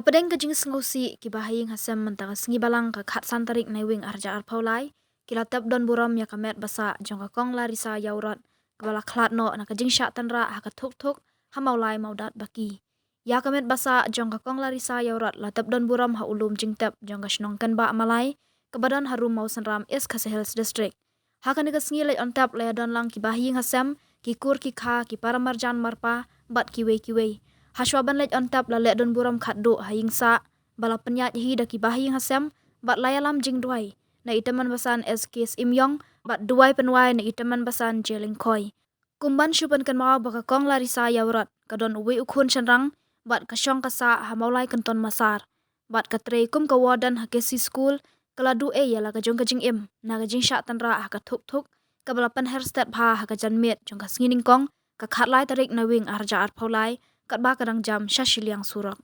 Hapadeng kajing sengosi ki bahing hasem mentang sengi balang ka khat santarik nai wing arja ar paulai kila tep don buram ya kamet basa jong ka kong larisa yaurat kebala klat no na kajing syak tanra ha ka thuk thuk hamaulai maudat baki ya kamet basa jong ka kong larisa yaurat la tep don buram ha ulum jing tep jong ka shnong kan ba malai kebadan harum mau sanram is khase hills district ha kan ka sengi le on tap le don lang ki bahing hasem ki kur ki kha ki paramarjan marpa bat ki we Hashwaban lej on tap la le don buram khat do haying sa bala penyat hi da ki bahing hasem bat layalam jing duai na itaman basan SKS imyong bat duai penwai na itaman basan jeling koi kumban shupan kan mau baka kong larisa yaurat kadon uwe ukhun chanrang bat kasyong kasa hamaulai kanton masar bat katre kum ka warden hakesi school kala du e yala ka jong ka jing im na ka jing sha tanra ha ka thuk thuk ka bala pan hairstep ha ka janmet jong ka sngining kong ka khatlai tarik na wing arja ar phaulai kat ba kadang jam shashiliang surak